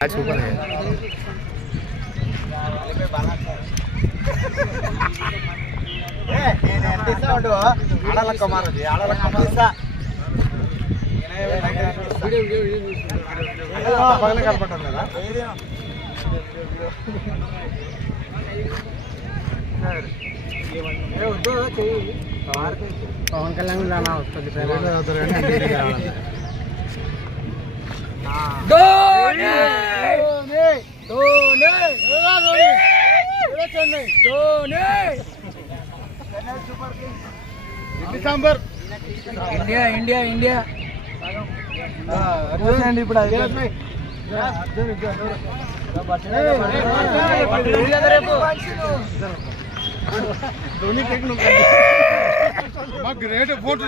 super Pawan Kalyan వస్తుంది sambar India India India ఇప్పుడు great photo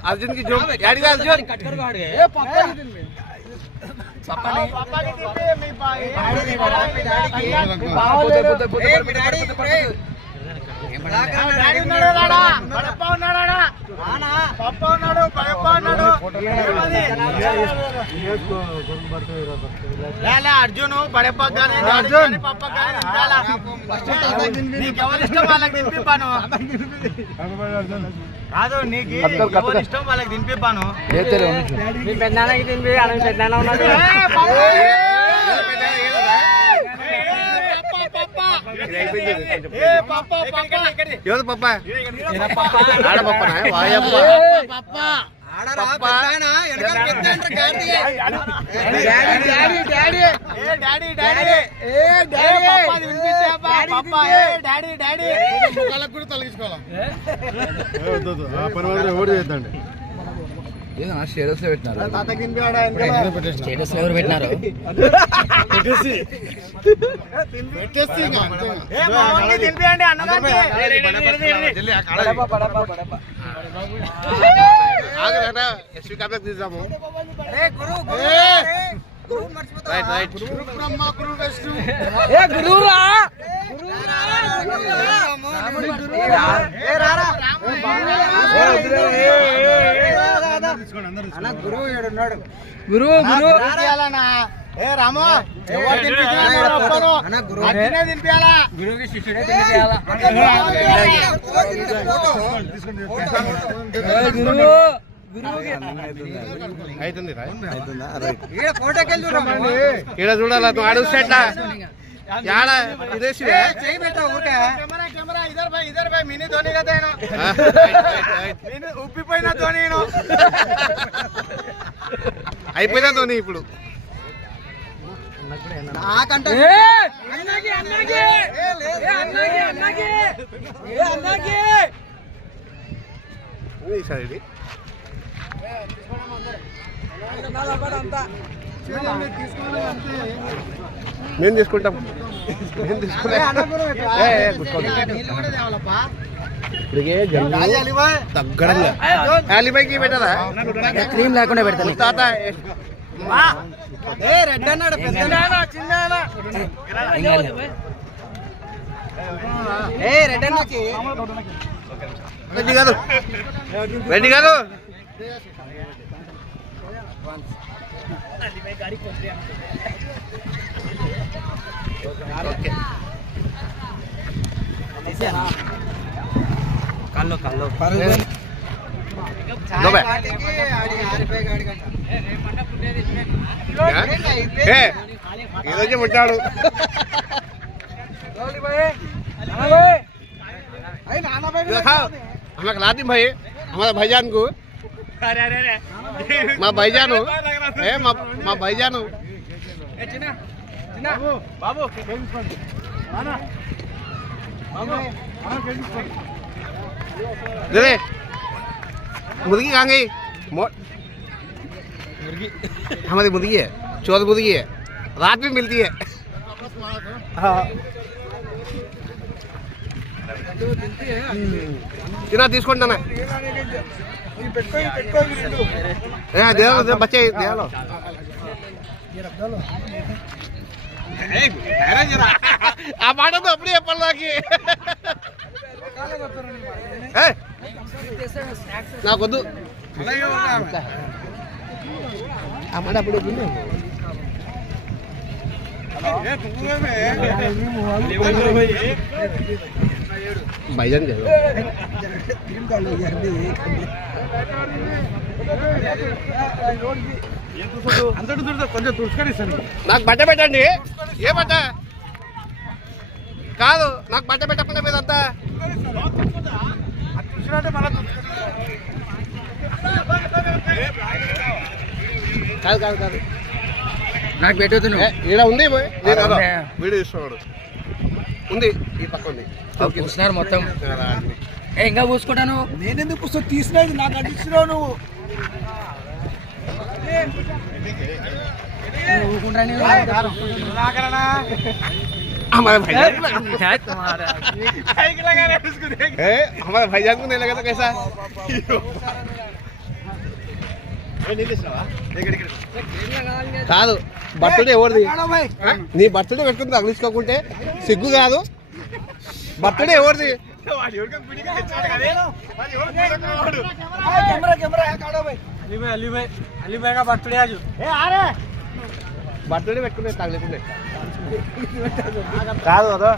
Arjun की जोम याडी का अर्जुन అర్జున్ పడేపగానే అర్జున్ నీకెవరు ఇష్టం వాళ్ళకి తినిపిపాను కాదు నీకు ఎవరు ఇష్టం వాళ్ళకి తినిపిపాను మీ పెద్దనాన్నకి తినిపి అన్న పెద్దనాన్న ఉన్నాడు ఎవరు పప్ప ఆడ పప్పనా వాయప్ప స్టేటస్ లో పెట్టినారు స్టేటస్ లో ఎవరు పెట్టినారు తీసాము గురువు ఏ రామో తినిపించాలా గురువుకి శిష్యుడే తినిపించాలా ఈడ చూడాల నువ్వు అడుగుసేట్లా యాడ విదేశీ మినీ ధోని కదా ఉప్పిపోయిన ధోని అయిపోయినా ధోని ఇప్పుడు ఇది మేము తీసుకుంటాం తగ్గడంగా అలీబాయికి పెట్టదా క్రీమ్ లేకుండా పెడతాను తాత రెడ్ అన్నాడు రెడ్ అన్నకి రెడ్డి కాదు రెడ్డి కాదు కల్లో ఏదో ముట్టాడు हमें खिलाती भाई हमारा भाईजान को माँ भाईजान हो माँ भाईजान हो दे मुर्गी कहाँ गई हमारी मुर्गी है चौथ मुर्गी है रात में मिलती है చిన్న తీసుకుంటానా బచ్చే ఆ మాటతో అప్పుడే చెప్పాలి నాకొద్దు ఆ మాట అప్పుడు भाईजान కొంచెం తుడుచుకొని నాకు బట్ట పెట్టండి ఏ బట్ట కాదు నాకు బట్ట పెట్టకుండా మీదంతా కాదు కాదు కాదు నాకు పెట్టేది ఈడ ఉంది వీడియో ఇస్తున్నాడు ఉంది ఈ పక్క ఉంది పూసినారు మొత్తం ఇంకా పూసుకుంటాను నేనెందుకు పుస్తకం తీసినది నాకు అందిస్తున్నావు నువ్వు हमारे भाईजान को नहीं लगा तो कैसा కాదు బర్త్డే ఎవరిది నీ బర్త్డే పెట్టుకుని తగిలించుకోకుంటే సిగ్గు కాదు బర్త్డే ఎవరిది బర్త్డే పెట్టుకునే తగిలించుకుంటే కాదు కదా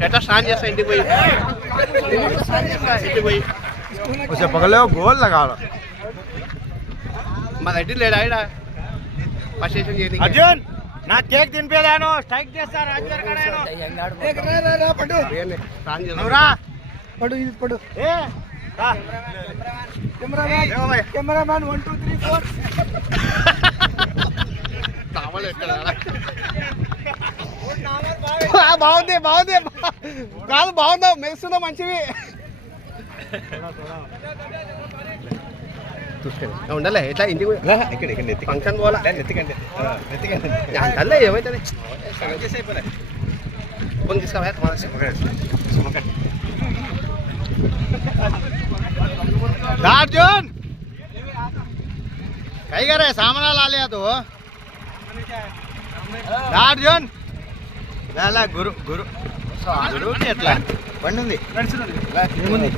एटा स्नान जैसा इंटी कोई उसे पकड़ ले गोल लगा लो मैं एडी ले डाइडा पसेशन ये नहीं अर्जुन ना केक दिन पे लानो स्ट्राइक చేస్తా రాజుగారు కడాయను एक रा पडू स्नान చేస్తా नवरा पडू ఇది पडू ए రా కెమెరామన్ 1 2 3 4 తావల ఎక్కడ బాగుంది బాగుంది కాదు బాగుందా మెరుస్తుందా మంచివి ఉండాలి ఎట్లా ఇంటికి ఇక్కడ ఫంక్షన్ పోవాలా నెత్తికండి నెత్తికండి ఏమైతుంది ఫోన్ తీసుకోవాలి अर्जुन कहीं कर रहे सामना ला लिया तो अर्जुन लाला गुरु गुरु गुरु ఎట్లా బండి ఉంది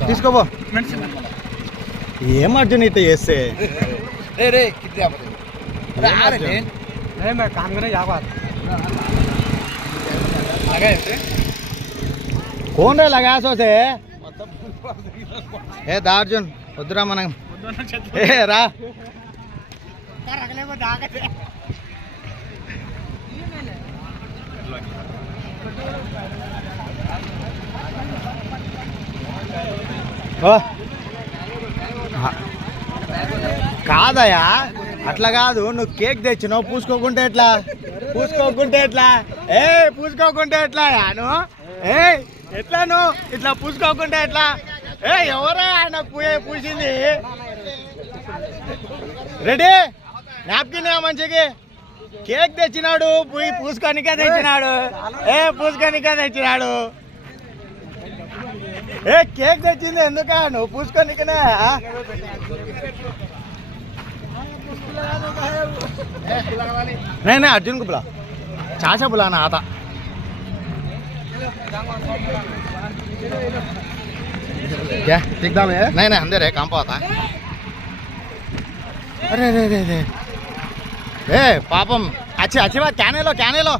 తీసుకోపో ఏం అర్జున్ ఇట్లా చేస్తే రే రే कितने आप रे आ रहे हैं मैं काम करने जा बात लगा है कौन रे लगा सोचे ఏ దార్జున్ వద్దురా మనం ఏ రా కాదయా అట్లా కాదు నువ్వు కేక్ తెచ్చినావు పూసుకోకుంటే ఎట్లా పూసుకోకుంటే ఎట్లా ఏ పూసుకోకుంటే ఎట్లా నువ్వు ఏ ఎట్లా నువ్వు ఇట్లా పూసుకోకుంటే ఎట్లా ఏ ఎవరే ఆయన పూసింది రెడీ నాప్కిన్ మంచికి కేక్ తెచ్చినాడు పూసుకోనికే తెచ్చినాడు ఏ పూసుకోనికే తెచ్చినాడు ఏ కేక్ తెచ్చింది ఎందుక నువ్వు పూసుకోనికనే नहीं अर्जुन को बुला चाचा बुलाना आता क्या एकदम है नहीं नहीं अंदर है काम पे आता है अरे रे रे रे ए पापम अच्छी अच्छी बात क्या लो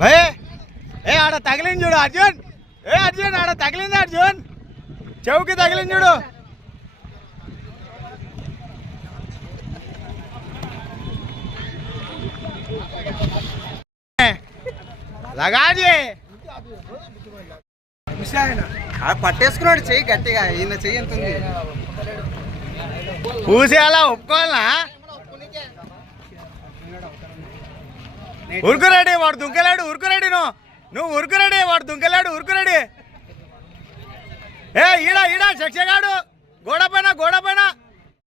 भाई ए आड़ तगलिन चूड़ अर्जुन ए अर्जुन आड़ तगलिंद अर्जुन चौकी तगलिन चूड़ లగాజీ పట్టేసుకున్నాడు చెయ్యి గట్టిగా ఈయన చెయ్యి ఎంత ఉంది పూసి అలా ఒప్పుకోవాలా ఉరుకురెడ్డి వాడు దుంకలాడు ఉరుకురెడ్డి నువ్వు ఉరుకురెడ్డి వాడు దుంకలాడు ఉరుకురెడ్డి ఏ ఈడ ఈడ శక్షగాడు గోడ పైన